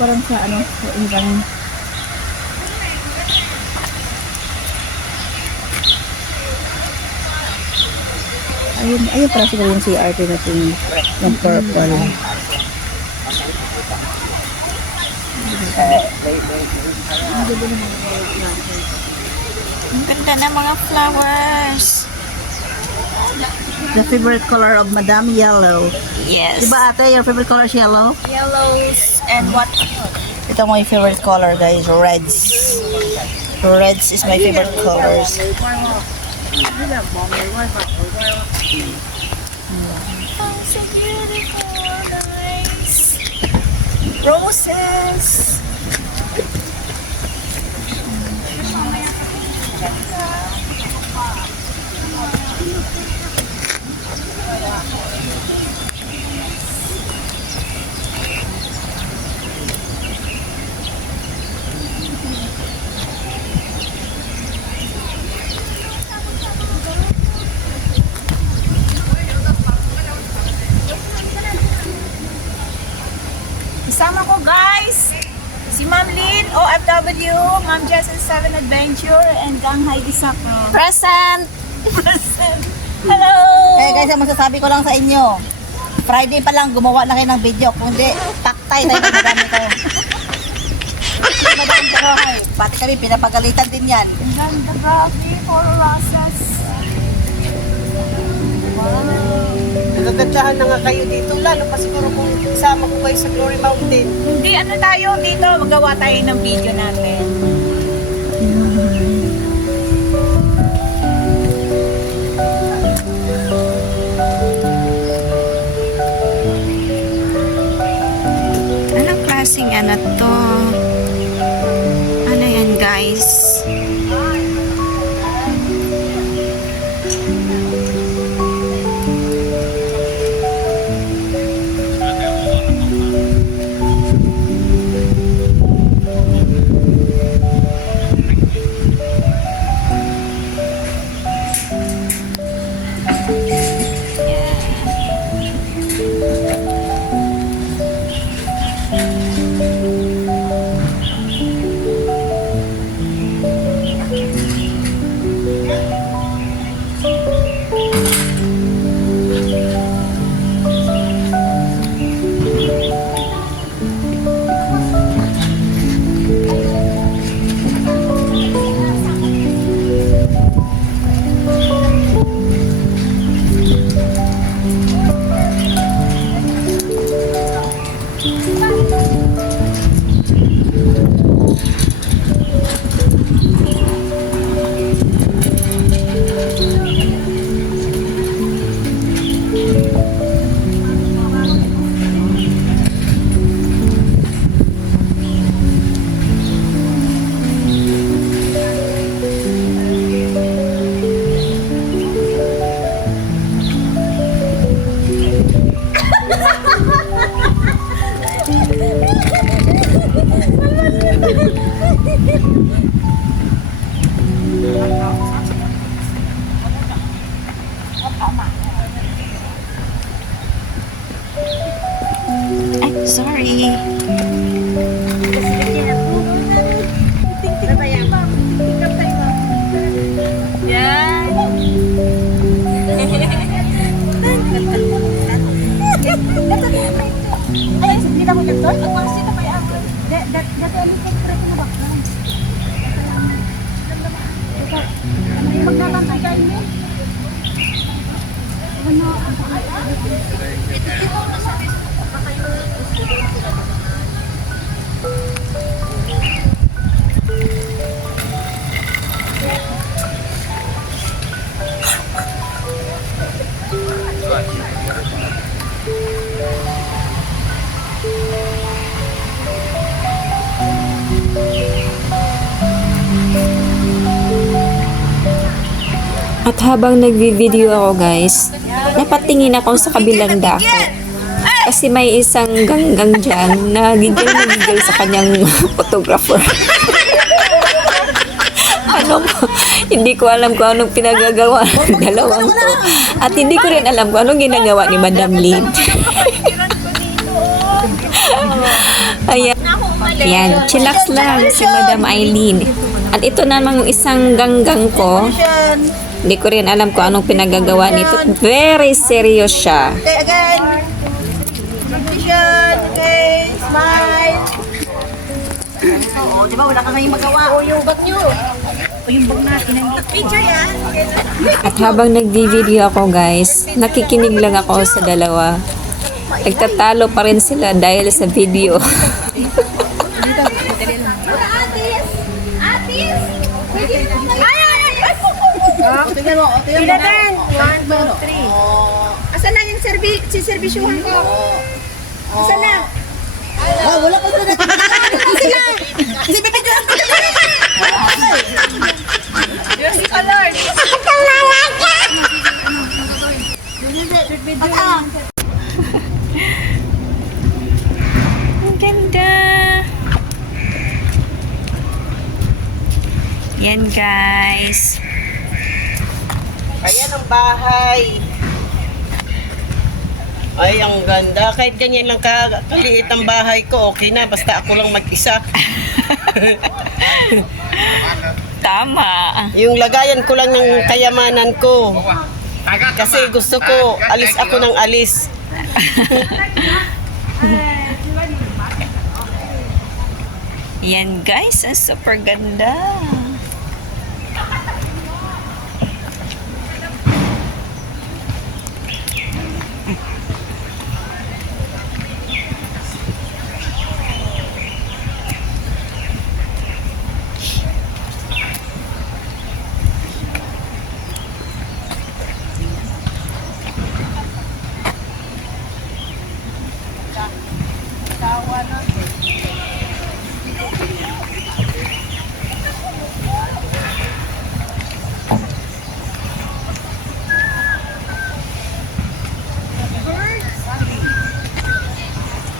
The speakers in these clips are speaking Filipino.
parang sa ano, sa ibang ayun pala siguro yung CRT na yung purple. Ang ganda ng mga flowers. The favorite color of Madame, yellow. Yes. Diba ate, your favorite color is yellow? Yellows and what? Ito my favorite color guys, reds. Reds is my favorite colors. Oh, so beautiful, guys. Roses. Isama ko guys, si Ma'am Lynn, OFW, Ma'am Jess and Seven Adventure, and Gang Heidi Sako. Present! Present! Hello! Kaya guys, ang masasabi ko lang sa inyo, Friday pa lang gumawa na kayo ng video, kung di, taktay tayo ng madami ko. Madami pero ay, pati kami pinapagalitan din yan. Ang ganda, grabe, for roses. Wow! Nagagandahan na nga kayo dito, lalo pa siguro kung isama ko kayo sa Glory Mountain. Hindi, ano tayo dito, magawa tayo ng video natin. Anong klaseng ano to? Ano yan guys? Ay, sorry. Yan. Ay, hindi na ko dito? Pagpasi na may ako. Dati ko trek na ba? Ay, magnatantay kayo niyo? Ano? Ito na sa At habang nagvi-video ako guys, napatingin ako sa kabilang dako. Kasi may isang ganggang dyan na gigil sa kanyang photographer. Hindi ko alam kung anong pinagagawa ng dalawang to. At hindi ko rin alam kung anong ginagawa ni Madam Lynn. Ayan. Yan, chillax lang si Madam Eileen. At ito namang isang ganggang ko. Hindi ko rin alam kung anong pinagagawa nito. Very serious siya. Okay, again. Vision. Okay, smile. Oo, di ba? Wala ka ngayong magawa. O, yung bag nyo. O, yung bag natin. Picture yan. At habang nagdi-video ako guys, nakikinig lang ako sa dalawa. Nagtatalo pa rin sila dahil sa video. Tingnan mo. Tingnan mo. Iladan. 1, 2, 3. Asan na yung si servisyuhan ko? Asan na? Oh, wala pa sila. Sila. Kasi pipidyohan ko sila. Yung color. Ang ganda! Yan guys. Ayan ang bahay. Ay, ang ganda. Kahit ganyan lang kaliit ang bahay ko, okay na. Basta ako lang mag-isa. Tama. Yung lagayan ko lang ng kayamanan ko. Kasi gusto ko, alis ako ng alis. Yan guys, ang super ganda.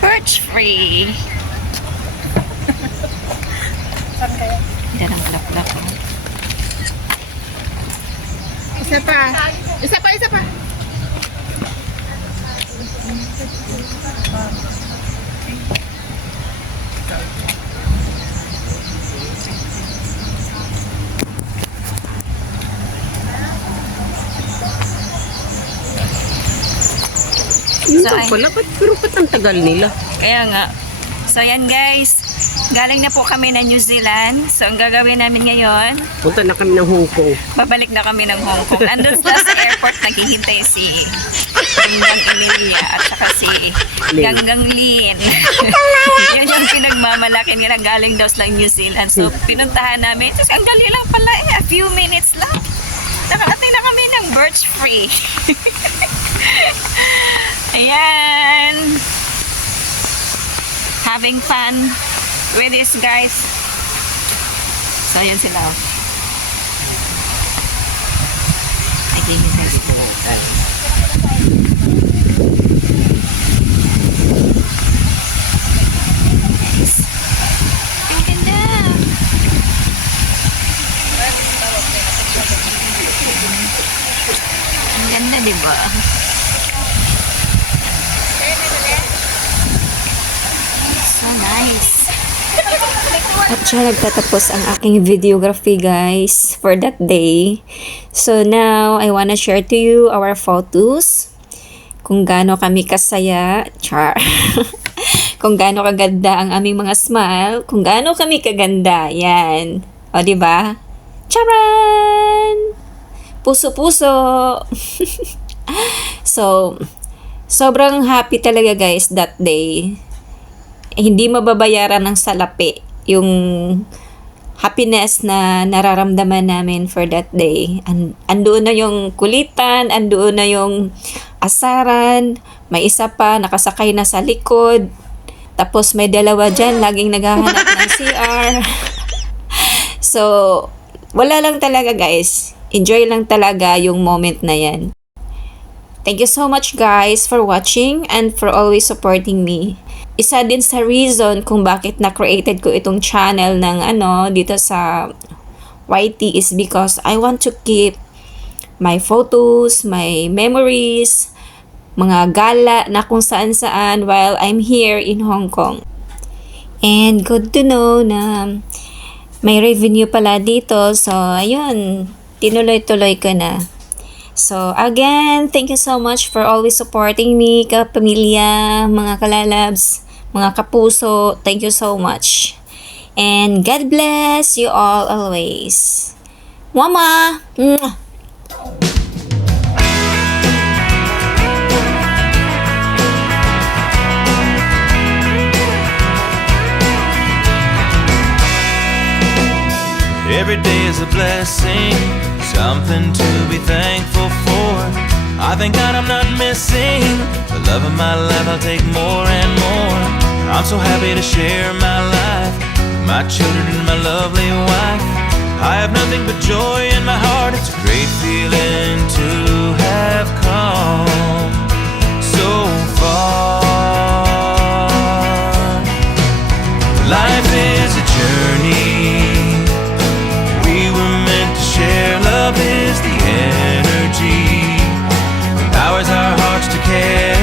Perch free. Yan ang laklak. Isa pa. Isa pa, isa pa. Yun So, pala, pero ba't ang tagal nila? Kaya nga. So yan guys, galing na po kami ng New Zealand. So ang gagawin namin ngayon, Punta na kami ng Hong Kong. babalik na kami ng Hong Kong. Andun sila sa airport, naghihintay si Ganggang Emilia at saka si Ganggang Lin. Yun yung pinagmamalaki nila, galing daw sa New Zealand. So pinuntahan namin. Tapos ang gali lang pala a few minutes lang. Nakarating na kami ng Birch Free. Ayan. Having fun with these guys. So, yun sila. I gave you guys. Ang ganda. Ang ganda, diba? So nice. At siya nagtatapos ang aking videography guys for that day. So now, I wanna share to you our photos. Kung gaano kami kasaya. Char. Kung gaano kaganda ang aming mga smile. Kung gaano kami kaganda. Yan. O, diba? Charan! Puso-puso! So, sobrang happy talaga guys that day. Hindi mababayaran ng salapi yung happiness na nararamdaman namin for that day. Andoon na yung kulitan, andoon na yung asaran, may isa pa nakasakay na sa likod, tapos may dalawa dyan laging naghahanap ng CR. So, wala lang talaga guys. Enjoy lang talaga yung moment na yan. Thank you so much guys for watching and for always supporting me. Isa din sa reason kung bakit na-created ko itong channel ng dito sa YT is because I want to keep my photos, my memories, mga gala na kung saan-saan while I'm here in Hong Kong. And good to know na may revenue pala dito. So, ayun, tinuloy-tuloy ko na. So, again, thank you so much for always supporting me, kapamilya, mga kalalabs, mga kapuso. Thank you so much. And God bless you all always. Mama! Mwah! Every day is a blessing, something to be thankful for. I thank God I'm not missing the love of my life. I'll take more and more. I'm so happy to share my life, my children and my lovely wife. I have nothing but joy in my heart. It's a great feeling to have come so far. Life is a journey. Love is the energy that powers our hearts to care.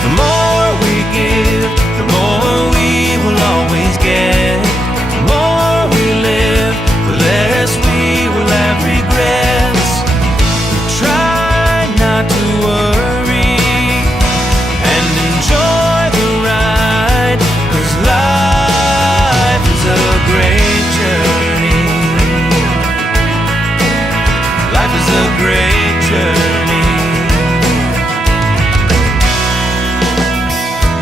The more we give, the more we will always get. The more we live, the less we will have regrets. We try not to worry and enjoy the ride, 'cause life is a great journey. Life is a great journey.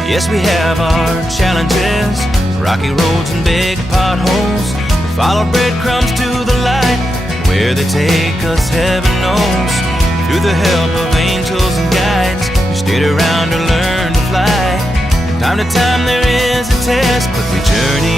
Yes, we have our challenges, rocky roads and big potholes. We follow breadcrumbs to the light. Where they take us, heaven knows. Through the help of angels and guides, we stayed around to learn to fly. Time to time there is a test, but we journey